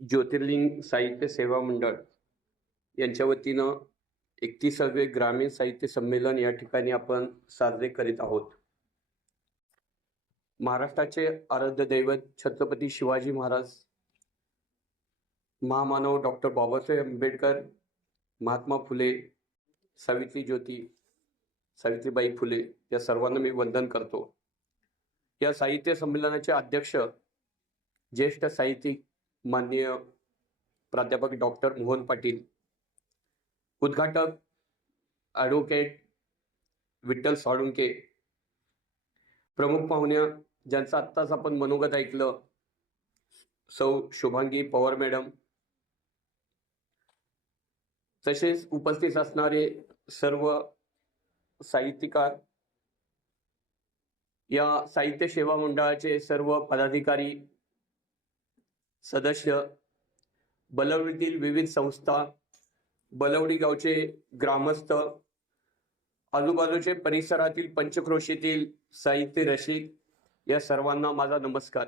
ज्योतिर्लिंग साहित्य सेवा मंडळ यांच्या वतीनं 31वे ग्रामीण साहित्य संमेलन या ठिकाणी आपण साजरे करीत आहोत. महाराष्ट्राचे आराध्य दैवत छत्रपती शिवाजी महाराज, महामानव डॉक्टर बाबासाहेब आंबेडकर, महात्मा फुले, सावित्रीबाई फुले या सर्वांना मी वंदन करतो. या साहित्य संमेलनाचे अध्यक्ष ज्येष्ठ साहित्यिक माननीय प्राध्यापक डॉक्टर मोहन पाटील, उद्घाटक ॲडव्होकेट विठ्ठल साळुंके, प्रमुख पाहुण्या ज्यांचं आत्ताच आपण मनोगत ऐकलं सौ शुभांगी पवार मॅडम, तसेच उपस्थित असणारे सर्व साहित्यकार, या साहित्य सेवा मंडळाचे सर्व पदाधिकारी, सदस्य, बलवडीतील विविध संस्था, बलवडी गावचे ग्रामस्थ, आजूबाजूचे परिसरातील पंचक्रोशीतील साहित्य रसिक या सर्वांना माझा नमस्कार.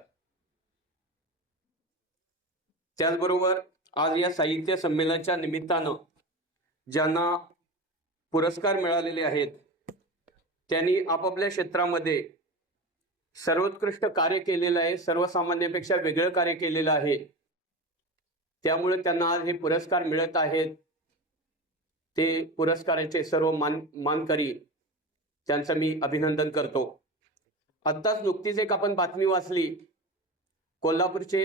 त्याचबरोबर आज या साहित्य संमेलनाच्या निमित्तानं ज्यांना पुरस्कार मिळालेले आहेत त्यांनी आपापल्या क्षेत्रामध्ये सर्वोत्कृष्ट कार्य केलेलं आहे, सर्वसामान्यांपेक्षा वेगळं कार्य केलेलं आहे. त्यामुळे त्यांना आज हे पुरस्कार मिळत आहेत. ते पुरस्काराचे सर्व मानकरी त्यांचं मी अभिनंदन करतो. आत्ताच नुकतीच एक आपण बातमी वाचली, कोल्हापूरचे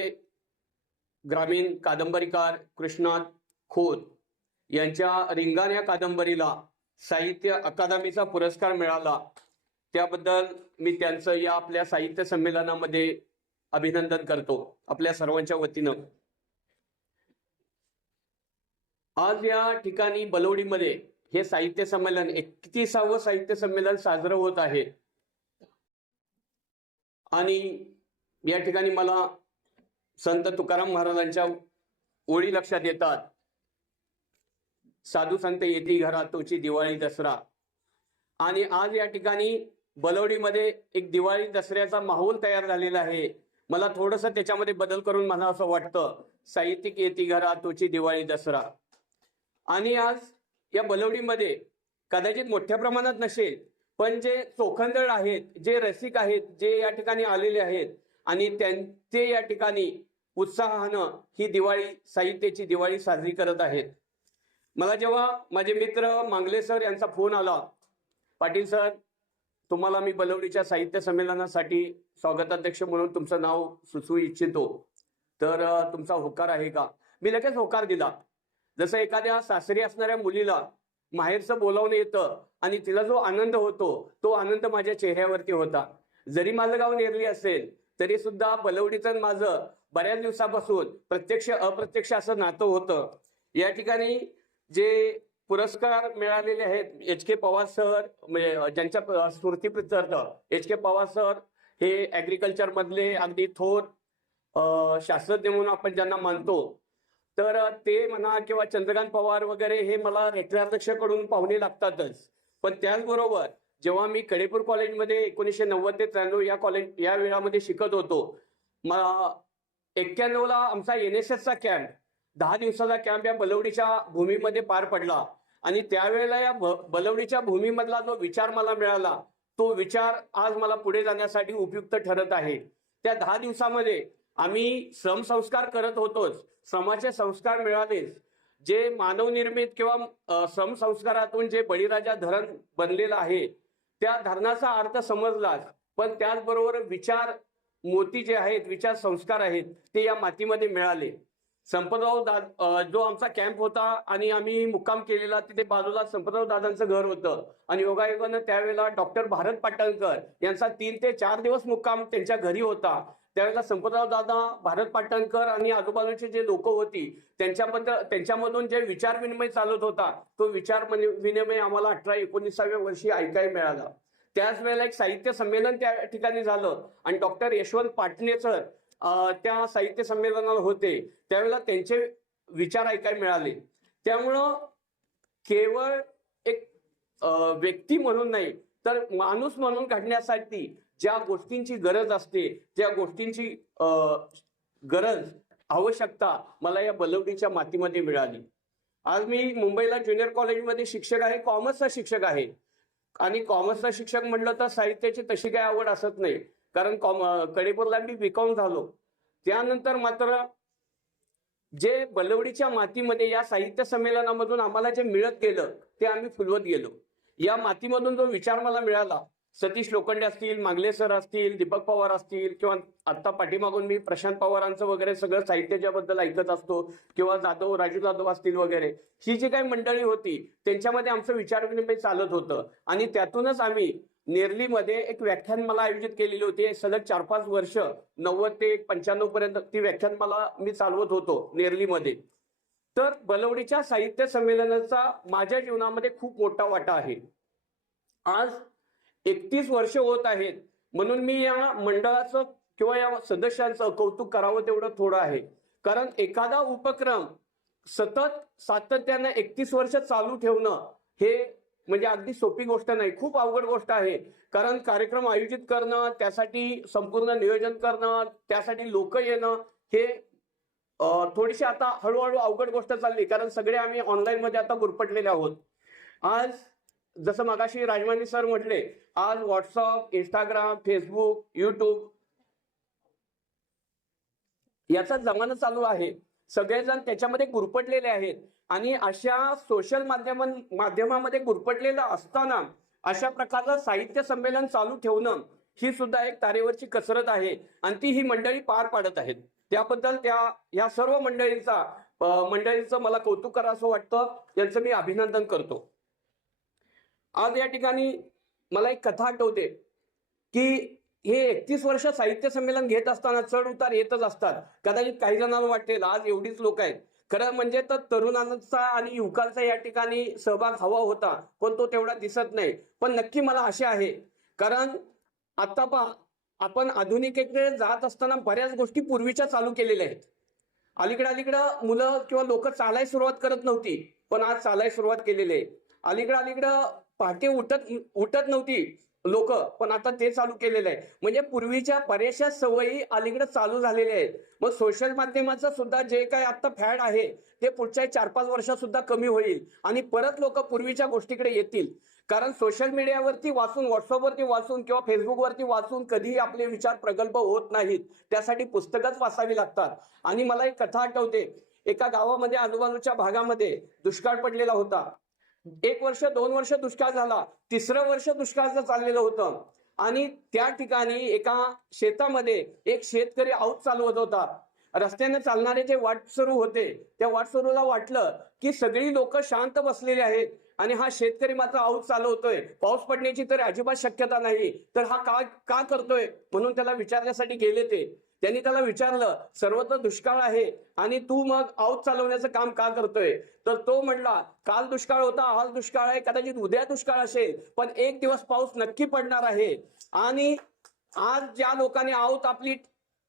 ग्रामीण कादंबरीकार कृष्णात खोत यांच्या रिंगाण या कादंबरीला साहित्य अकादमीचा पुरस्कार मिळाला. त्याबद्दल मी त्यांचं या आपल्या साहित्य संमेलनामध्ये अभिनंदन करतो आपल्या सर्वांच्या वतीनं. आज या ठिकाणी बलवडीमध्ये हे साहित्य संमेलन 31वं साहित्य संमेलन साजरं होत आहे. आणि या ठिकाणी मला संत तुकाराम महाराजांच्या ओळी लक्षात येतात, साधू संत येती घरा तोची दिवाळी दसरा. आणि आज या ठिकाणी बलवडीमध्ये एक दिवाळी दसऱ्याचा माहोल तयार झालेला आहे. मला थोडंसं त्याच्यामध्ये बदल करून मला असं वाटतं, साहित्यिक येती घरा तोची दिवाळी दसरा. आणि आज या बलवडीमध्ये कदाचित मोठ्या प्रमाणात नसेल, पण जे चोखंदळ आहेत, जे रसिक आहेत, जे या ठिकाणी आलेले आहेत आणि त्यांचे या ठिकाणी उत्साहानं ही दिवाळी, साहित्याची दिवाळी साजरी करत आहेत. मला जेव्हा माझे मित्र मांगले सर यांचा फोन आला, पाटील सर तुम्हाला मी बलवडीच्या साहित्य संमेलनासाठी स्वागताध्यक्ष म्हणून तुमचं नाव सुचवू इच्छितो, तर तुमचा होकार आहे का? मी लगेच होकार दिला. जसं एखाद्या सासरी असणाऱ्या मुलीला माहेरचं बोलावणं येतं आणि तिला जो आनंद होतो तो आनंद माझ्या चेहऱ्यावरती होता. जरी माझं गाव नेरली असेल तरी सुद्धा बलवडीचं माझं बऱ्याच दिवसापासून प्रत्यक्ष अप्रत्यक्ष असं नातं होतं. या ठिकाणी जे पुरस्कार मिळालेले आहेत, एच के पवार सर, ज्यांच्या स्मृतीप्रित्यर्थ एच के पवार सर हे ऍग्रिकल्चर मधले अगदी थोर शास्त्रज्ञ म्हणून आपण ज्यांना मानतो, तर ते म्हणा किंवा चंद्रकांत पवार वगैरे हे मला रेट्राध्यक्षकडून पाहुणे लागतातच. पण त्याचबरोबर जेव्हा मी कडेपूर कॉलेजमध्ये 1990 ते 93 या वेळामध्ये शिकत होतो, मला 91ला आमचा NSSचा कॅम्प, 10 दिवसाचा कॅम्प या बलवडीच्या भूमीमध्ये पार पडला. आणि त्यावेळेला या बलवडीच्या भूमीमधला जो विचार मला मिळाला, तो विचार आज मला पुढे जाण्यासाठी उपयुक्त ठरत आहे. त्या 10 दिवसामध्ये आम्ही श्रमसंस्कार करत होतोच, श्रमाचे संस्कार मिळालेच. जे मानवनिर्मित किंवा श्रमसंस्कारातून जे बळीराजा धरण बनलेलं आहे त्या धरणाचा अर्थ समजलाच, पण त्याचबरोबर विचार मोती जे आहेत, विचार संस्कार आहेत, ते या मातीमध्ये मिळाले. संपतराव जो आमचा कॅम्प होता आणि आम्ही मुक्काम केलेला, तिथे बाजूला संपतराव दादांचं घर होतं आणि योगायोगानं त्यावेळेला डॉक्टर भारत पाटणकर यांचा 3 ते 4 दिवस मुक्काम त्यांच्या घरी होता. त्यावेळेला संपतराव दादा, भारत पाटणकर आणि आजूबाजूचे जे लोक होती त्यांच्यामधून जे विचार विनिमय चालत होता, तो विचार विनिमय आम्हाला 18-19व्या वर्षी ऐकायला मिळाला. त्याच वेळेला एक साहित्य संमेलन त्या ठिकाणी झालं आणि डॉक्टर यशवंत पाटणे सर त्या साहित्य संमेलनाला होते. त्यावेळेला त्यांचे विचार ऐकायला मिळाले. त्यामुळं केवळ एक व्यक्ती म्हणून नाही, तर माणूस म्हणून घडण्यासाठी ज्या गोष्टींची गरज असते, त्या गोष्टींची गरज आवश्यकता मला या बलवडीच्या मातीमध्ये मिळाली. आज मी मुंबईला ज्युनियर कॉलेजमध्ये शिक्षक आहे, कॉमर्सचा शिक्षक आहे. आणि कॉमर्सचा शिक्षक म्हटलं तर साहित्याची तशी काही आवड असत नाही, कारण कडेपूरला मी बीकॉम झालो. त्यानंतर मात्र जे बलवडीच्या मातीमध्ये या साहित्य संमेलनामधून आम्हाला जे मिळत गेलं ते आम्ही फुलवत गेलो. या मातीमधून जो विचार मला मिळाला, सतीश लोखंडे असतील, मांगले सर असतील, दीपक पवार असतील, किंवा आता पाठीमागून मी प्रशांत पवारांचं वगैरे सगळं साहित्याच्याबद्दल ऐकत असतो, किंवा राजू जाधव असतील वगैरे, ही जी काही मंडळी होती त्यांच्यामध्ये आमचं विचार विनिमय चालत होतं. आणि त्यातूनच आम्ही नेरलीमध्ये एक व्याख्यान मला आयोजित केलेली होती. सलग 4-5 वर्ष 90 ते 95 पर्यंत ती व्याख्यान मी चालवत होतो नेरलीमध्ये. तर बलवडीच्या साहित्य संमेलनाचा माझ्या जीवनामध्ये खूप मोठा वाटा आहे. आज 31 वर्ष होत आहेत, म्हणून मी या मंडळाचं किंवा या सदस्यांचं कौतुक करावं तेवढं थोडं आहे. कारण एखादा उपक्रम सतत सातत्यानं 31 वर्ष चालू ठेवणं हे म्हणजे अगदी सोपी गोष्ट नाही, खूप अवघड गोष्ट आहे. कारण कार्यक्रम आयोजित करणं, त्यासाठी संपूर्ण नियोजन करणं, त्यासाठी लोक येणं, हे थोडीशी आता हळूहळू अवघड गोष्ट चालली. कारण सगळे आम्ही ऑनलाईन मध्ये आता गुरफटलेले आहोत. आज जसं मगाशी राजमानी सर म्हटले, आज व्हॉट्सअप, इंस्टाग्राम, फेसबुक, युट्यूब याचा जमाना चालू आहे. सगळेजण त्याच्यामध्ये गुरफटलेले आहेत. आणि अशा सोशल माध्यमामध्ये गुरफटलेलं असताना अशा प्रकारचं साहित्य संमेलन चालू ठेवणं ही सुद्धा एक तारेवरची कसरत आहे. आणि ती ही मंडळी पार पाडत आहेत. त्याबद्दल या सर्व मंडळींचं मला कौतुक करावं वाटतं. यांचं मी अभिनंदन करतो. आज या ठिकाणी मला एक कथा आठवते की हे 31 वर्ष साहित्य संमेलन घेत असताना चढ उतार येतच असतात. कदाचित काही जणांना वाटेल आज एवढीच लोक आहेत. खरं म्हणजे तर तरुणांचा आणि युवकांचा या ठिकाणी सहभाग हवा होता, पण तो तेवढा दिसत नाही. पण नक्की मला आशा आहे, कारण आता आपण आधुनिकेकडे जात असताना बऱ्याच गोष्टी पूर्वीच्या चालू केलेल्या आहेत. अलीकडं मुलं किंवा लोक चालायला सुरुवात करत नव्हती, पण आज चालायला सुरुवात केलेली आहे. अलीकडं पहाटे उठत नव्हती लोक, पण आता ते चालू केलेलं आहे. म्हणजे पूर्वीच्या बऱ्याचशा सवयी अलीकडे चालू झालेल्या आहेत. मग सोशल माध्यमाचं सुद्धा जे काही आता फॅड आहे ते पुढच्या 4-5 वर्षात सुद्धा कमी होईल आणि परत लोक पूर्वीच्या गोष्टीकडे येतील. कारण सोशल मीडियावरती वाचून, व्हॉट्सअपवरती वाचून किंवा फेसबुकवरती वाचून कधीही आपले विचार प्रगल्भ होत नाहीत. त्यासाठी पुस्तकच वाचावी लागतात. आणि मला एक कथा आठवते, एका गावामध्ये आजूबाजूच्या भागामध्ये दुष्काळ पडलेला होता. 1 वर्ष 2 वर्ष दुष्काळ झाला, 3रं वर्ष दुष्काळाचं चाललेलं होतं. आणि त्या ठिकाणी एका शेतामध्ये एक शेतकरी आऊत चालवत होता. रस्त्याने चालणारे जे वाटसरू होते, त्या वाटसरूला वाटलं की सगळी लोक शांत बसलेली आहेत आणि हा शेतकरी मात्र आऊत चालवतोय, पाऊस पडण्याची तर अजिबात शक्यता नाही, तर हा का करतोय म्हणून त्याला विचारण्यासाठी गेले. त्यांनी त्याला विचारलं, सर्वत्र दुष्काळ आहे आणि तू मग आऊत चालवण्याचं काम का करतोय? तर तो म्हणला, काल दुष्काळ होता, आज दुष्काळ आहे, कदाचित उद्या दुष्काळ असेल, पण एक दिवस पाऊस नक्की पडणार आहे. आणि आज ज्या लोकांनी आऊत आपली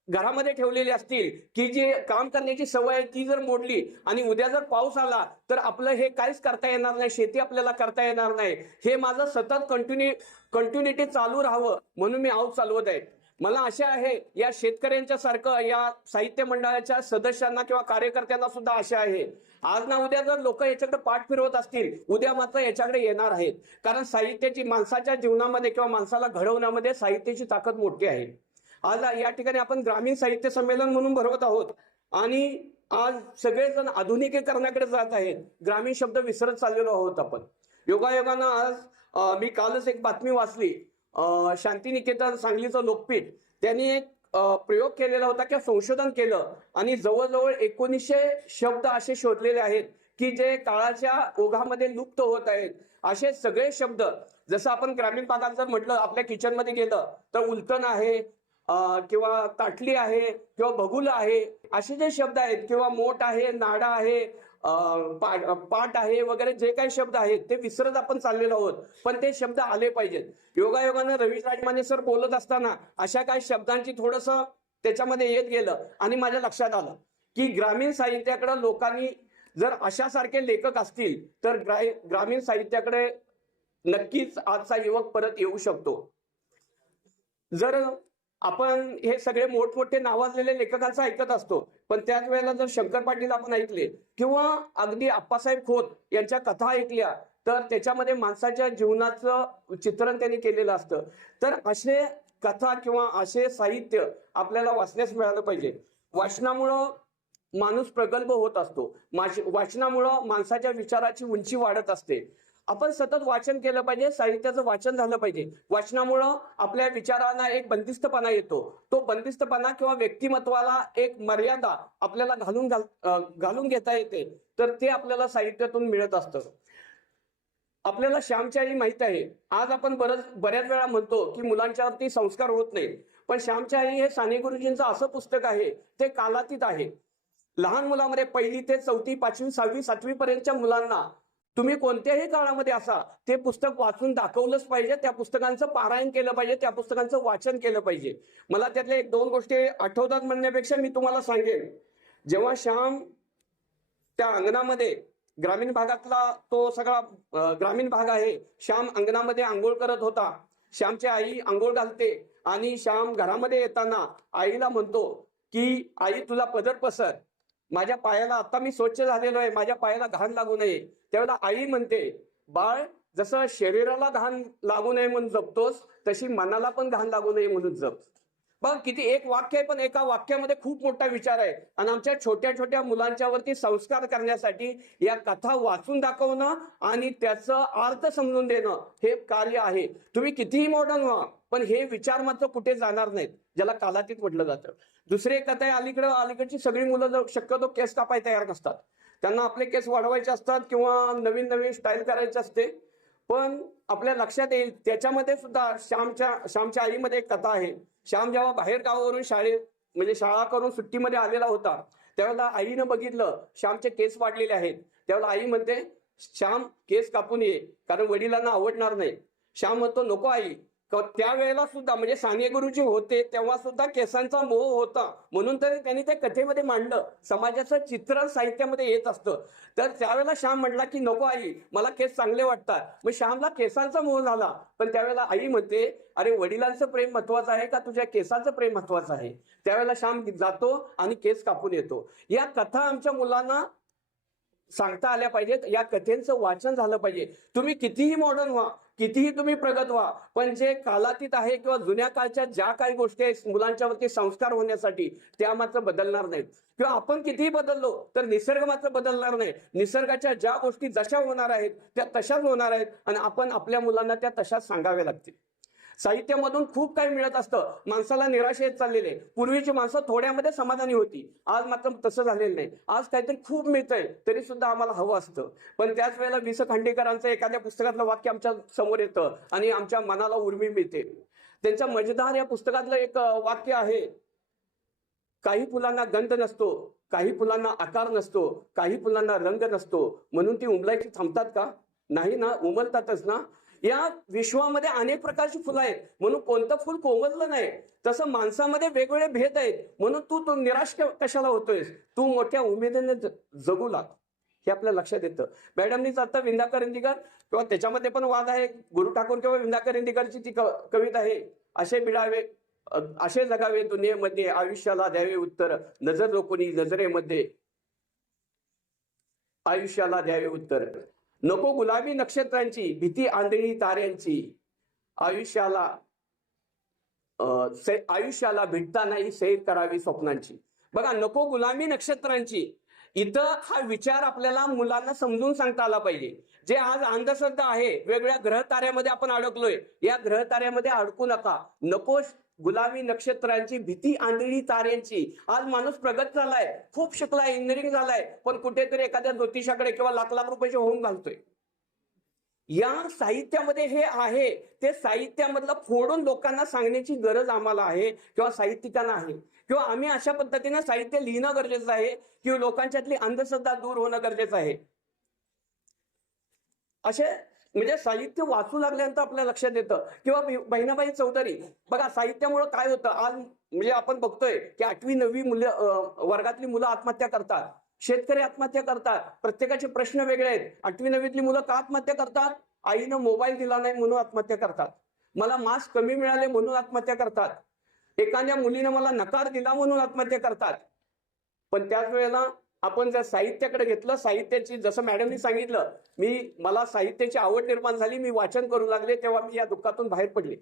घरामध्ये ठेवलेली असतील, की जी काम करण्याची सवय आहे ती जर मोडली आणि उद्या जर पाऊस आला तर आपलं हे काहीच करता येणार नाही, शेती आपल्याला करता येणार नाही. हे माझं सतत कंटिन्युटी चालू राहावं म्हणून मी आऊत चालवत आहे. मला आशा आहे या शेतकऱ्यांच्या सारखं या साहित्य मंडळाच्या सदस्यांना किंवा कार्यकर्त्यांना सुद्धा आशा आहे, आज ना उद्या जर लोक याच्याकडे पाठ फिरवत असतील, उद्या मात्र याच्याकडे येणार आहेत. कारण साहित्याची माणसाच्या जीवनामध्ये किंवा माणसाला घडवण्यामध्ये साहित्याची ताकद मोठी आहे. आज या ठिकाणी आपण ग्रामीण साहित्य संमेलन म्हणून भरवत आहोत आणि आज सगळेजण आधुनिकीकरणाकडे जात आहेत. ग्रामीण शब्द विसरत चाललेलो आहोत आपण. योगायोगानं आज मी कालच एक बातमी वाचली, शांतिनिकेतन सांगलीचं लोकपीठ त्यांनी एक प्रयोग केलेला होता किंवा संशोधन केलं आणि जवळजवळ 1900 शब्द असे शोधलेले आहेत की जे काळाच्या ओघामध्ये लुप्त होत आहेत. असे सगळे शब्द, जसं आपण ग्रामीण भागात जर म्हटलं, आपल्या किचनमध्ये गेलं तर उलटण आहे किंवा ताटली आहे किंवा भगुल आहे, असे जे शब्द आहेत, किंवा मोठ आहे, नाडा आहे, पाट आहे वगैरे जे काही शब्द आहेत ते विसरत आपण चाललेलो आहोत. पण ते शब्द आले पाहिजेत. योगायोगानं रवी राजमाने सर बोलत असताना अशा काही शब्दांची थोडस त्याच्यामध्ये येत गेलं आणि माझ्या लक्षात आलं की ग्रामीण साहित्याकडे लोकांनी जर अशासारखे लेखक असतील तर ग्रामीण साहित्याकडे नक्कीच आजचा युवक परत येऊ शकतो. जर आपण हे सगळे मोठमोठे नावाजलेले लेखकांचं ऐकत असतो, पण त्याच वेळेला जर शंकर पाटील आपण ऐकले किंवा अगदी आप्पासाहेब खोत यांच्या कथा ऐकल्या तर त्याच्यामध्ये माणसाच्या जीवनाचं चित्रण त्यांनी केलेलं असतं. तर असे कथा किंवा असे साहित्य आपल्याला वाचण्यास मिळालं पाहिजे. वाचनामुळं माणूस प्रगल्भ होत असतो. वाचनामुळं माणसाच्या विचाराची उंची वाढत असते. आपण सतत वाचन केलं पाहिजे, साहित्याचं वाचन झालं पाहिजे. वाचनामुळं आपल्या विचारांना एक बंदिस्तपणा येतो. तो बंदिस्तपणा किंवा व्यक्तिमत्वाला एक मर्यादा आपल्याला घालून घेता येते. तर ते आपल्याला साहित्यातून मिळत असतं. आपल्याला श्यामची आई माहित आहे. आज आपण बऱ्याच वेळा म्हणतो की मुलांच्यावरती संस्कार होत नाही, पण श्यामची आई हे साने गुरुजींचं असं पुस्तक आहे, ते कालातीत आहे. लहान मुलामध्ये 1ली ते 4थी 5वी 6वी 7वी पर्यंतच्या मुलांना तुम्ही कोणत्याही काळामध्ये असा ते पुस्तक वाचून दाखवलंच पाहिजे. त्या पुस्तकांचं पारायण केलं पाहिजे, त्या पुस्तकांचं वाचन केलं पाहिजे. मला त्यातल्या 1-2 गोष्टी आठवतात म्हणण्यापेक्षा मी तुम्हाला सांगेन, जेव्हा श्याम त्या अंगणामध्ये, ग्रामीण भागातला तो सगळा ग्रामीण भाग आहे, श्याम अंगणामध्ये आंघोळ करत होता. श्यामची आई आंघोळ घालते आणि श्याम घरामध्ये येताना आईला म्हणतो की आई तुला पदर पसर, माझ्या पायाला, आता मी स्वच्छ झालेलो आहे, माझ्या पायाला घाण लागू नये. त्यावेळेला आई म्हणते, बाळ जसं शरीराला घाण लागू नये म्हणून जपतोस, तशी मनाला पण घाण लागू नये म्हणून जप. बघ किती एक वाक्य आहे, पण एका वाक्यामध्ये खूप मोठा विचार आहे. आणि आमच्या छोट्या छोट्या मुलांच्यावरती संस्कार करण्यासाठी या कथा वाचून दाखवणं आणि त्याचं अर्थ समजून देणं हे कार्य आहे. तुम्ही कितीही मॉडर्न व्हा, पण हे विचार मात्र कुठे जाणार नाहीत, ज्याला कालातीत म्हटलं जातं. दुसरी एक कथा आहे, अलीकडची सगळी मुलं शक्यतो केस कापाय तयार नसतात. त्यांना आपले केस वाढवायचे असतात किंवा नवीन नवीन स्टाईल करायची असते. पण आपल्या लक्षात येईल त्याच्यामध्ये सुद्धा श्यामच्या आईमध्ये एक कथा आहे. श्याम जेव्हा बाहेर गावावरून शाळा करून सुट्टीमध्ये आलेला होता, त्यावेळेला आईनं बघितलं श्यामचे केस वाढलेले आहेत. त्यावेळेला आई म्हणते, श्याम केस कापून ये, कारण वडिलांना आवडणार नाही. श्याम म्हणतो, नको आई. त्यावेळेला सुद्धा म्हणजे साने गुरुजी होते तेव्हा सुद्धा केसांचा मोह होता, म्हणून तरी त्यांनी ते कथेमध्ये मांडलं. समाजाचं चित्र साहित्यामध्ये येत असतं. तर त्यावेळेला श्याम म्हटला की नको आई, मला केस चांगले वाटतात. मग श्यामला केसांचा मोह झाला. पण त्यावेळेला आई म्हणते, अरे वडिलांचं प्रेम महत्वाचं आहे का तुझ्या केसांचं प्रेम महत्वाचं आहे? त्यावेळेला श्याम जातो आणि केस कापून येतो. या कथा आमच्या मुलांना सांगता आल्या पाहिजेत. या कथेचं वाचन झालं पाहिजे. तुम्ही कितीही मॉडर्न व्हा, कितीही तुम्ही प्रगत व्हा, पण जे कालातीत आहे किंवा जुन्या काळच्या ज्या काही गोष्टी आहेत मुलांच्यावरती संस्कार होण्यासाठी, त्या मात्र बदलणार नाहीत. किंवा आपण कितीही बदललो तर निसर्ग मात्र बदलणार नाही. निसर्गाच्या ज्या गोष्टी जशा होणार आहेत त्या तशाच होणार आहेत आणि आपण आपल्या मुलांना त्या तशाच सांगाव्या लागतील. साहित्यामधून खूप काही मिळत असतं. माणसाला निराशा येत चाललेली आहे. पूर्वीची माणसं थोड्यामध्ये समाधानी होती, आज मात्र तसं झालेलं नाही. आज काहीतरी खूप मिळतंय तरी सुद्धा आम्हाला हवं असतं. पण त्याच वेळेला वि. स. खांडेकरांचं एखाद्या पुस्तकातलं वाक्य आमच्या समोर येतं आणि आमच्या मनाला उर्मी मिळते. त्यांच्या मजेदार या पुस्तकातलं एक वाक्य आहे, काही फुलांना गंध नसतो, काही फुलांना आकार नसतो, काही फुलांना रंग नसतो, म्हणून ती उमलायची थांबतात का? नाही ना, उमलतातच ना. या विश्वामध्ये अनेक प्रकारची फुलं आहेत, म्हणून कोणतं फुल कोमललं नाही. तसं माणसामध्ये वेगवेगळे भेद आहेत, म्हणून तू निराश कशाला होतोयस? तू मोठ्या उमेदीने जगू लाग, हे आपल्या लक्षात येतं. मॅडमनीच आता विंदा करंदीकर किंवा त्याच्यामध्ये पण वाद आहे, गुरु ठाकूर किंवा विंदा करंदीकरची ती कविता आहे, असे मिळावे असे जगावे दुनियेमध्ये, आयुष्याला द्यावे उत्तर, नजर रोखुनी नजरेमध्ये आयुष्याला द्यावे उत्तर. नको गुलाबी नक्षत्रांची, भीती आंधळी ताऱ्यांची, आयुष्याला भेटता नाही सैर करावी स्वप्नांची. बघा, नको गुलाबी नक्षत्रांची, इथं हा विचार आपल्याला मुलांना समजून सांगता आला पाहिजे. जे आज अंधश्रद्धा आहे, वेगवेगळ्या ग्रह ताऱ्यामध्ये आपण अडकलोय, या ग्रह ताऱ्यामध्ये अडकू नका. नको गुलाबी नक्षत्रांची, भीती आंधळी ताऱ्यांची. आज माणूस प्रगत झालाय, खूप शिकलाय, इंजिनिअरिंग झालाय, पण कुठेतरी एखाद्या ज्योतिषाकडे किंवा लाख लाख रुपयाचे होऊन घालतोय. या साहित्यामध्ये हे आहे, ते साहित्यामधलं फोडून लोकांना सांगण्याची गरज आम्हाला आहे किंवा साहित्यिकांना आहे. किंवा आम्ही अशा पद्धतीने साहित्य लिहिणं गरजेचं आहे किंवा लोकांच्यातली अंधश्रद्धा दूर होणं गरजेचं आहे. असे म्हणजे साहित्य वाचू लागल्यानंतर आपल्या लक्षात येतं. किंवा बहिणाबाई चौधरी, बघा साहित्यामुळे काय होतं आज, म्हणजे आपण बघतोय की 8वी 9वी वर्गातली मुलं आत्महत्या करतात, शेतकरी आत्महत्या करतात. प्रत्येकाचे प्रश्न वेगळे आहेत. 8वी 9वीतली मुलं का आत्महत्या करतात? आईनं मोबाईल दिला नाही म्हणून आत्महत्या करतात. मला मास्क कमी मिळाले म्हणून आत्महत्या करतात. एखाद्या मुलीने मला नकार दिला म्हणून आत्महत्या करतात. पण त्याच वेळेला आपण जर साहित्याकडे घेतलं, साहित्याची जसं मॅडमनी सांगितलं, मला साहित्याची आवड निर्माण झाली, मी वाचन करू लागले, तेव्हा मी या दुःखातून बाहेर पडले.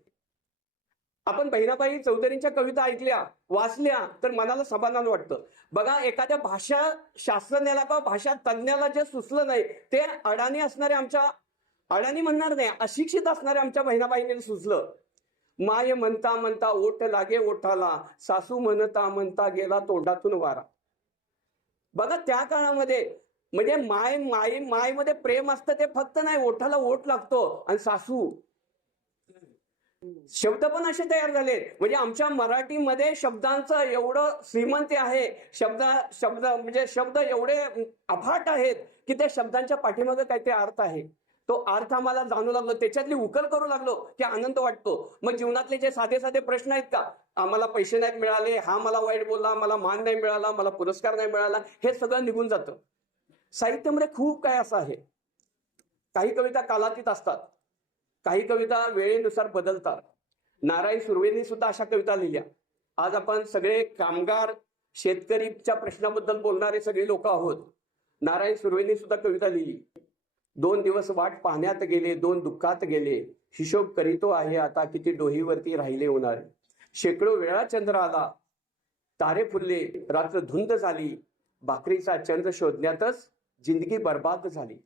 आपण बहिणाबाई चौधरींच्या कविता ऐकल्या, वाचल्या तर मनाला समाधान वाटतं. बघा, एखाद्या भाषा शास्त्रज्ञाला किंवा भाषा तज्ज्ञाला जे सुचलं नाही ते अडाणी असणारे अडाणी म्हणणार नाही, अशिक्षित असणारे आमच्या बहिणाबाईंनी सुचलं. माय म्हणता म्हणता ओठ लागे ओठाला, सासू म्हणता म्हणता गेला तोंडातून वारा. बघा, त्या काळामध्ये म्हणजे मायमध्ये प्रेम असतं, ते फक्त नाही, ओठाला ओठ लागतो. आणि सासू शब्द पण असे तयार झाले. म्हणजे आमच्या मराठीमध्ये शब्दांचं एवढं श्रीमंत आहे, शब्द एवढे अफाट आहेत की त्या शब्दांच्या पाठीमागे काहीतरी अर्थ आहे. तो अर्थ आम्हाला जाणू लागलो, त्याच्यातली उकल करू लागलो की आनंद वाटतो. मग जीवनातले जे साधे साधे प्रश्न आहेत का, आम्हाला पैसे नाही मिळाले, हा मला वाईट बोलला, मला मान नाही मिळाला, मला पुरस्कार नाही मिळाला, हे सगळं निघून जातं. साहित्यामध्ये खूप काय असं आहे. काही कविता कालातीत असतात, काही कविता वेळेनुसार बदलतात. नारायण सुर्वेंनी सुद्धा अशा कविता लिहिल्या. आज आपण सगळे कामगार शेतकरीच्या प्रश्नाबद्दल बोलणारे सगळे लोक आहोत. नारायण सुर्वेंनी सुद्धा कविता लिहिली. 2 दिवस वाट पाहण्यात गेले, 2 दुःखात गेले, हिशोब करीतो आहे आता, किती डोहीवरती राहिले उन्हाळे. शेकडो वेळा चंद्र आला, तारे फुलले, रात्र धुंद झाली, भाकरीचा चंद्र शोधण्यातच जिंदगी बर्बाद झाली.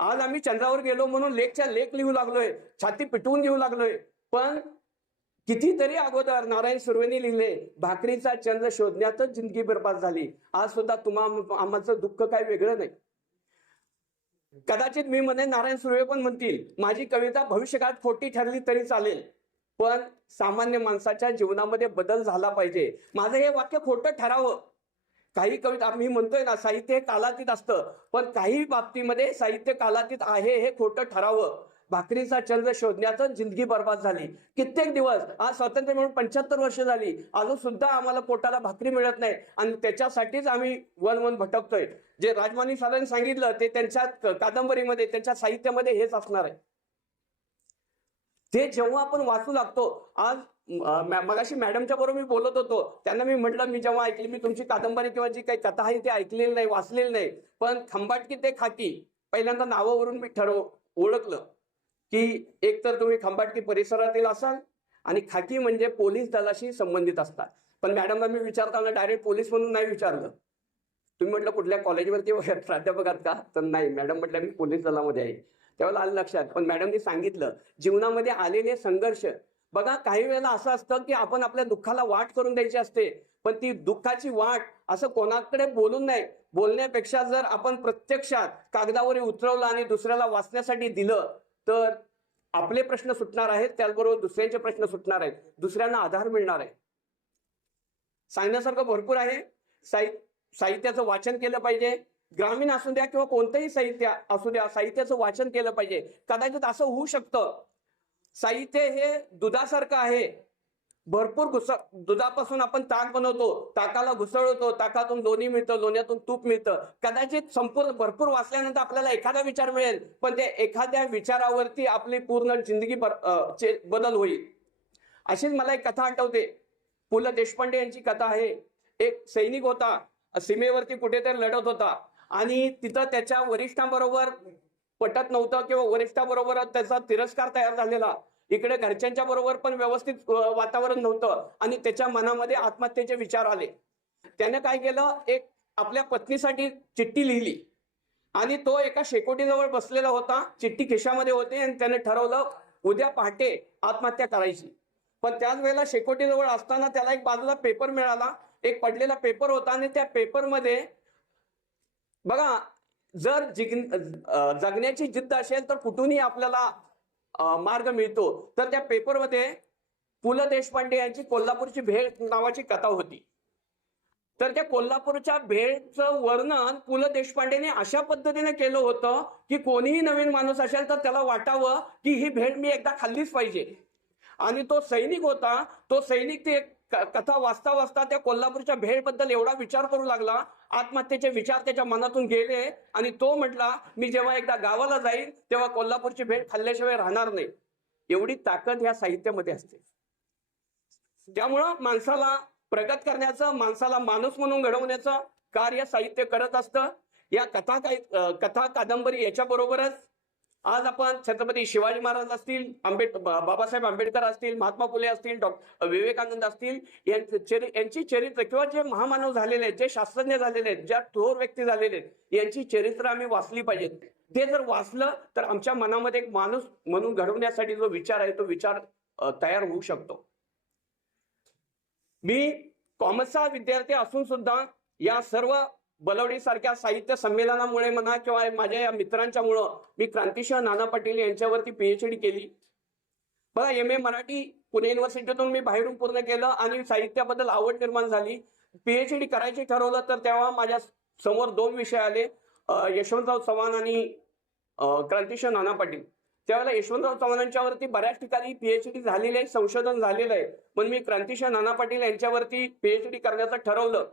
आज आम्ही चंद्रावर गेलो म्हणून लेखच्या लेख लिहू लागलोय, छाती पिटवून घेऊ लागलोय. पण कितीतरी अगोदर नारायण सुर्वेंनी लिहिले, भाकरीचा चंद्र शोधण्यातच जिंदगी बर्बाद झाली. आज सुद्धा आमचं दुःख काय वेगळं नाही. कदाचित मी म्हणेन, नारायण सुर्वे पण म्हणतील, माझी कविता भविष्यकाळात खोटी ठरली तरी चालेल, पण सामान्य माणसाच्या जीवनामध्ये बदल झाला पाहिजे. माझं हे वाक्य खोटं ठरावं. काही कविता मी म्हणतोय ना, साहित्य हे कालातीत असतं, पण काही बाबतीमध्ये साहित्य कालातीत आहे हे खोटं ठरावं. भाकरीचा चंद्र शोधण्यातच जिंदगी बर्बाद झाली. कित्येक दिवस, आज स्वातंत्र्य मिळून 75 वर्ष झाली, अजून सुद्धा आम्हाला पोटाला भाकरी मिळत नाही. आणि त्याच्यासाठीच आम्ही वन भटकतोय. जे राजमानी साहेबांनी सांगितलं ते त्यांच्या कादंबरीमध्ये, त्यांच्या साहित्यामध्ये हेच असणार आहे. ते जेव्हा आपण वाचू लागतो, आज मगाशी मॅडमच्या बरोबर मी बोलत होतो, त्यांना मी म्हटलं, मी जेव्हा ऐकली, मी तुमची कादंबरी किंवा जी काही कथा आहे ते ऐकलेली नाही, वाचलेली नाही, पण खंबाटकी ते खाकी पहिल्यांदा नावावरून मी ओळखलं की एक तर तुम्ही खंबाटकी परिसरातील असाल आणि खाकी म्हणजे पोलीस दलाशी संबंधित असतात. पण मॅडमला मी विचारताना डायरेक्ट पोलीस म्हणून नाही विचारलं. तुम्ही म्हटलं कुठल्या कॉलेजवरती प्राध्यापक आहात का, तर नाही, मॅडम म्हटलं मी पोलीस दलामध्ये आहे. त्यावेळेला आलं लक्षात. पण मॅडमनी सांगितलं जीवनामध्ये आलेले संघर्ष. बघा, काही वेळेला असं असतं की आपण आपल्या दुःखाला वाट करून द्यायची असते, पण ती दुःखाची वाट असं कोणाकडे बोलून नाही, बोलण्यापेक्षा जर आपण प्रत्यक्षात कागदावर उतरवलं आणि दुसऱ्याला वाचण्यासाठी दिलं तर आपले प्रश्न सुटणार आहेत, त्याचबरोबर दुसऱ्यांचे प्रश्न सुटणार आहेत, दुसऱ्यांना आधार मिळणार आहे. सांगण्यासारखं भरपूर आहे. साहित्याचं वाचन केलं पाहिजे. ग्रामीण असू द्या किंवा कोणतंही साहित्य असू द्या, साहित्याचं वाचन केलं पाहिजे. कदाचित असं होऊ शकतं, साहित्य हे दुधासारखं आहे. भरपूर दुधापासून आपण ताक बनवतो, ताकाला घुसळवतो, ताकातून लोणी मिळतं, लोण्यातून तूप मिळतं. कदाचित भरपूर वाचल्यानंतर आपल्याला एखादा विचार मिळेल, पण त्या एखाद्या विचारावरती आपली पूर्ण जिंदगी बदल होईल. अशीच मला एक कथा आठवते. पु ल देशपांडे यांची कथा आहे. एक सैनिक होता, सीमेवरती कुठेतरी लढत होता आणि तिथं त्याच्या वरिष्ठांबरोबर पटत नव्हतं किंवा वरिष्ठाबरोबर त्याचा तिरस्कार तयार झालेला. इकडे घरच्यांच्या बरोबर पण व्यवस्थित वातावरण नव्हतं आणि त्याच्या मनामध्ये आत्महत्येचे विचार आले. त्याने काय केलं, एक आपल्या पत्नीसाठी चिठ्ठी लिहिली आणि तो एका शेकोटीजवळ बसलेला होता, चिठ्ठी खिशामध्ये होती आणि त्याने ठरवलं उद्या पहाटे आत्महत्या करायची. पण त्याच वेळेला शेकोटीजवळ असताना त्याला एक बाजूला पेपर मिळाला, एक पडलेला पेपर होता आणि त्या पेपरमध्ये बघा, जर जगण्याची जिद्द असेल तर कुठूनही आपल्याला मार्ग मिळतो. तर त्या पेपरमध्ये पु ल देशपांडे यांची कोल्हापूरची भेळ नावाची कथा होती. तर त्या कोल्हापूरच्या भेळचं वर्णन पु ल देशपांडेने अशा पद्धतीने केलं होतं की कोणीही नवीन माणूस असेल तर त्याला वाटावं की ही भेळ मी एकदा खाल्लीच पाहिजे. आणि तो सैनिक होता, तो सैनिक ती कथा वाचता वाचता त्या कोल्हापूरच्या भेळबद्दल एवढा विचार करू लागला, आत्महत्येचे विचार त्याच्या मनातून गेले आणि तो म्हटला, मी जेव्हा एकदा गावाला जाईल तेव्हा कोल्हापूरची भेळ खाल्ल्याशिवाय राहणार नाही. एवढी ताकद ह्या साहित्यामध्ये असते. त्यामुळं माणसाला प्रगत करण्याचं, माणसाला माणूस म्हणून घडवण्याचं कार्य साहित्य करत असतं. या कथा कादंबरी याच्याबरोबरच आज आपण छत्रपती शिवाजी महाराज असतील, बाबासाहेब आंबेडकर असतील, महात्मा फुले असतील, विवेकानंद असतील, यांची चरित्र किंवा जे महामानव झालेले आहेत, जे शास्त्रज्ञ झालेले आहेत, ज्या थोर व्यक्ती झालेले आहेत, यांची चरित्र आम्ही वाचली पाहिजेत. ते जर वाचलं तर आमच्या मनामध्ये एक माणूस म्हणून घडवण्यासाठी जो विचार आहे तो विचार तयार होऊ शकतो. मी कॉमर्सचा विद्यार्थी असून सुद्धा या सर्व बलवडी सारख्या साहित्य संमेलनामुळे म्हणा किंवा माझ्या या मित्रांच्यामुळं मी क्रांतिसिंह नाना पाटील यांच्यावरती PhD केली. बघा, MA मराठी पुणे युनिव्हर्सिटीतून मी बाहेरून पूर्ण केलं आणि साहित्याबद्दल आवड निर्माण झाली. PhD करायची ठरवलं तर तेव्हा माझ्या समोर 2 विषय आले, यशवंतराव चव्हाण आणि क्रांतिसिंह नाना पाटील. त्यावेळेला यशवंतराव चव्हाणांच्यावरती बऱ्याच ठिकाणी PhD झालेली आहे, संशोधन झालेलं आहे, पण मी क्रांतिसिंह नाना पाटील यांच्यावरती PhD करण्याचं ठरवलं.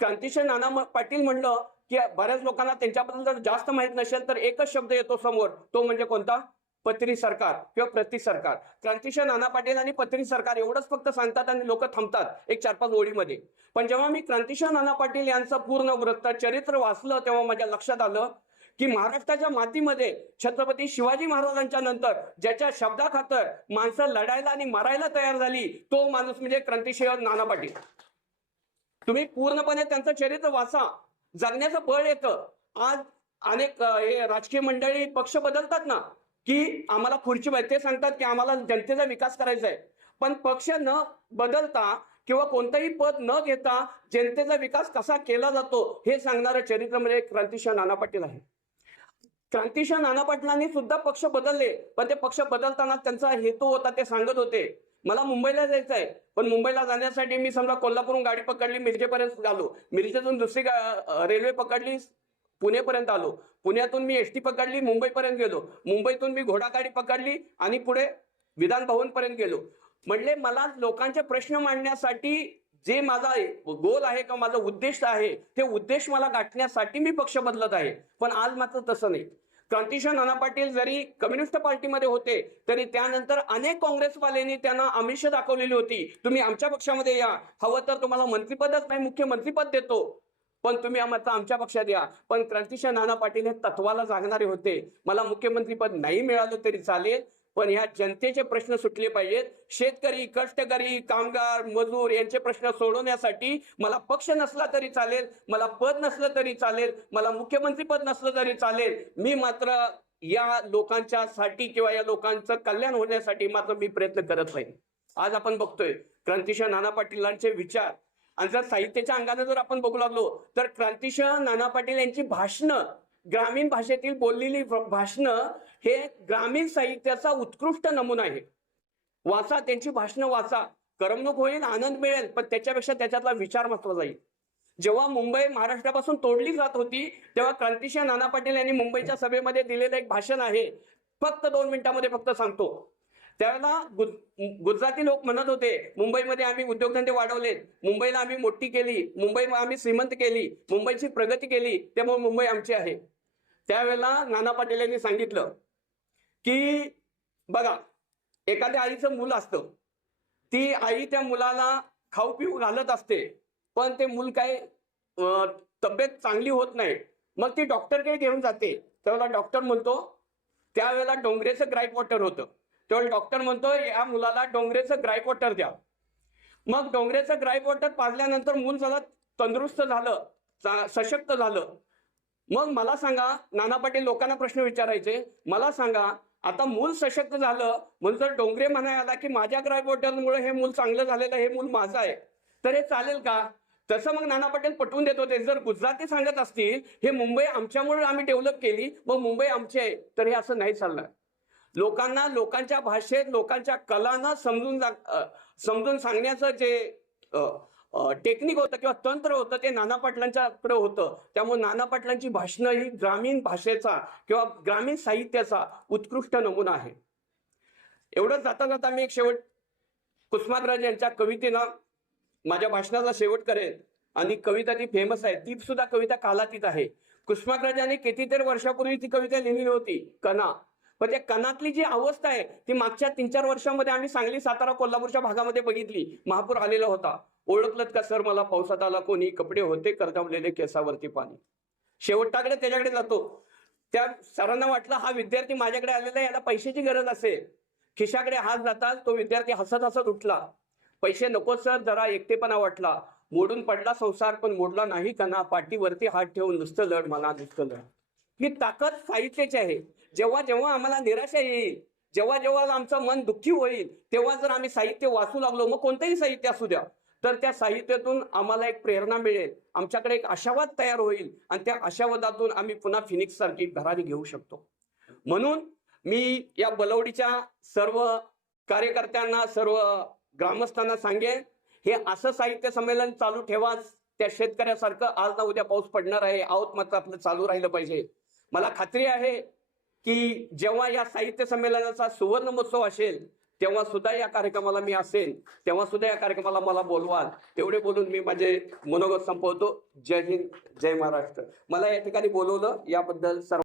क्रांतिसिंह नाना पाटील म्हणलं की बऱ्याच लोकांना त्यांच्याबद्दल जर जास्त माहित नसेल तर एकच शब्द येतो समोर, तो म्हणजे कोणता? पत्री सरकार किंवा प्रति सरकार. क्रांतिसिंह नाना पाटील आणि पत्री सरकार एवढंच फक्त सांगतात आणि लोक थांबतात एक 4-5 ओळीमध्ये. पण जेव्हा मी क्रांतिसिंह नाना पाटील यांचं पूर्ण वृत्त चरित्र वाचलं तेव्हा माझ्या लक्षात आलं की महाराष्ट्राच्या मातीमध्ये छत्रपती शिवाजी महाराजांच्या नंतर ज्याच्या शब्दाखातर माणसं लढायला आणि मारायला तयार झाली तो माणूस म्हणजे क्रांतिसिंह नाना पाटील. तुम्ही पूर्णपणे त्यांचं चरित्र वाचा, जगण्याचं बळ येतं. आज अनेक हे राजकीय मंडळी पक्ष बदलतात ना की आम्हाला खुर्ची पाहिजे, ते सांगतात की आम्हाला जनतेचा विकास करायचा आहे, पण पक्ष न बदलता किंवा कोणतंही पद न घेता जनतेचा विकास कसा केला जातो हे सांगणारं चरित्र म्हणजे क्रांतिसिंह नाना पाटील आहे. क्रांतिसिंह नाना पाटलांनी सुद्धा पक्ष बदलले, पण ते पक्ष बदलताना त्यांचा हेतू होता, ते सांगत होते मला मुंबईला जायचं आहे, पण मुंबईला जाण्यासाठी मी समजा कोल्हापूरहून गाडी पकडली, मिरजेपर्यंत आलो, मिरजेतून दुसरी रेल्वे पकडली, पुणेपर्यंत आलो, पुण्यातून मी ST पकडली, मुंबईपर्यंत गेलो, मुंबईतून मी घोडागाडी पकडली आणि पुढे विधान भवन पर्यंत गेलो. म्हणले मला लोकांचे प्रश्न मांडण्यासाठी जे माझा गोल आहे किंवा माझा उद्देश आहे ते उद्देश मला गाठण्यासाठी मी पक्ष बदलत आहे. पण आज मात्र तसं नाही. क्रांतिसिंह नाना पाटील जरी कम्युनिस्ट पार्टीमध्ये होते तरी त्यानंतर अनेक काँग्रेसवाल्यांनी त्यांना आमिष दाखवलेली होती, तुम्ही आमच्या पक्षामध्ये या, हवं तर तुम्हाला मंत्रिपदच नाही मुख्यमंत्रीपद देतो, पण तुम्ही आमच्या पक्षात या. पण क्रांतिसिंह नाना पाटील हे तत्वाला जागणारे होते, मला मुख्यमंत्रीपद नाही मिळालं तरी चालेल, पण ह्या जनतेचे प्रश्न सुटले पाहिजेत. शेतकरी, कष्टकरी, कामगार, मजूर यांचे प्रश्न सोडवण्यासाठी मला पक्ष नसला तरी चालेल, मला पद नसलं तरी चालेल, मला मुख्यमंत्री पद नसलं तरी चालेल, मी मात्र या लोकांच्यासाठी किंवा या लोकांचं कल्याण होण्यासाठी मात्र मी प्रयत्न करत राहील. आज आपण बघतोय क्रांतिसिंह नाना पाटीलांचे विचार आणि जर साहित्याच्या अंगाने जर आपण बघू लागलो तर क्रांतिसिंह नाना पाटील यांची भाषणं, ग्रामीण भाषेतील बोललेली भाषणं हे ग्रामीण साहित्याचा उत्कृष्ट नमुना आहे. वाचा, त्यांची भाषणं वाचा, करमणूक होईल, आनंद मिळेल, पण त्याच्यापेक्षा त्याच्यातला विचार महत्वाचा जाईल. जेव्हा मुंबई महाराष्ट्रापासून तोडली जात होती तेव्हा क्रांतिसिंह नाना पाटील यांनी मुंबईच्या सभेमध्ये दिलेलं एक भाषण आहे, फक्त 2 मिनिटांमध्ये फक्त सांगतो. त्यावेळेला गुजराती लोक म्हणत होते मुंबईमध्ये आम्ही उद्योगधंदे वाढवलेत, मुंबईला आम्ही मोठी केली, मुंबईला आम्ही श्रीमंत केली, मुंबईची प्रगती केली, त्यामुळे मुंबई आमची आहे. त्यावेळेला नाना पाटील यांनी सांगितलं की बघा, एखाद्या आईचं मूल असतं, ती आई त्या मुलाला खाऊ पिऊ घालत असते, पण ते मूल काय तब्येत चांगली होत नाही, मग ती डॉक्टरकडे घेऊन जाते. त्यावेळेला डॉक्टर म्हणतो, त्यावेळेला डोंगरेचं ग्राईट वॉटर होतं, तेव्हा डॉक्टर म्हणतो या मुलाला डोंगरेचं ग्राईट वॉटर द्या. मग डोंगरेचं ग्राईट वॉटर पाजल्यानंतर मूल झालं तंदुरुस्त झालं, सशक्त झालं. मग मला सांगा, नाना पाटील लोकांना प्रश्न विचारायचे, मला सांगा आता मूल सशक्त झालं म्हणून जर डोंगरे म्हणायला आला की माझ्या ग्राईट वॉटरमुळे हे मूल चांगलं झालेलं, हे मूल माझं आहे, तर हे चालेल का? तसं मग नाना पाटील पटवून देत होते, जर गुजराती सांगत असतील हे मुंबई आमच्यामुळे आम्ही डेव्हलप केली, मग मुंबई आमची आहे, तर हे असं नाही चालणार. लोकांना लोकांच्या भाषेत, लोकांच्या कलांना समजून सांगण्याचं जे टेक्निक होतं किंवा तंत्र होतं ते नाना पाटलांच्याकडे होतं. त्यामुळे नाना पाटलांची भाषणं ही ग्रामीण भाषेचा किंवा ग्रामीण साहित्याचा उत्कृष्ट नमुना आहे. एवढंच जाता जाता मी एक शेवट कुसुमाग्रज यांच्या कवितेनं माझ्या भाषणाचा शेवट करेन. आणि कविता ती फेमस आहे, ती सुद्धा कविता कालातीत आहे. कुसुमाग्रजांनी कितीतरी वर्षापूर्वी ती कविता लिहिली होती, कणा. पण त्या कणातली जी अवस्था आहे ती मागच्या 3-4 वर्षांमध्ये आम्ही सांगली, सातारा, कोल्हापूरच्या भागामध्ये बघितली. महापूर आलेला होता. ओळखलत का सर मला पावसात आला कोणी? कपडे होते करदावलेले, केसावरती पाणी. शेवटाकडे त्याच्याकडे जातो. त्या सरांना वाटलं हा विद्यार्थी माझ्याकडे आलेला आहे, याला पैशाची गरज असेल. खिशाकडे हात जातात, तो विद्यार्थी हसत हसत उठला. पैसे नको सर, जरा एकटेपणा वाटला. मोडून पडला संसार पण मोडला नाही कणा, पाठीवरती हात ठेवून नुसतं लढ मला नुसतं लढ. ही ताकद साहित्याची आहे. जेव्हा जेव्हा आम्हाला निराशा येईल, जेव्हा जेव्हा आमचं मन दुःखी होईल, तेव्हा जर आम्ही साहित्य वाचू लागलो, मग कोणतंही साहित्य असू द्या, तर त्या साहित्यातून आम्हाला एक प्रेरणा मिळेल. आमच्याकडे एक आशावाद तयार होईल आणि त्या आशावादातून आम्ही पुन्हा फिनिक्स सारखी भरारी घेऊ शकतो. म्हणून मी या बलवडीच्या सर्व कार्यकर्त्यांना, सर्व ग्रामस्थांना सांगेन, हे असं साहित्य संमेलन चालू ठेवा. त्या शेतकऱ्यासारखं आज ना उद्या पाऊस पडणार आहे, आवत मात्र आपलं चालू राहिलं पाहिजे. मला खात्री आहे की जेव्हा या साहित्य संमेलनाचा सुवर्ण महोत्सव असेल, तेव्हा सुद्धा या कार्यक्रमाला मी असेन, तेव्हा सुद्धा या कार्यक्रमाला मला बोलवाल. तेवढे बोलून मी माझे मनोगत संपवतो. जय हिंद, जय महाराष्ट्र. मला या ठिकाणी बोलवलं याबद्दल सर्व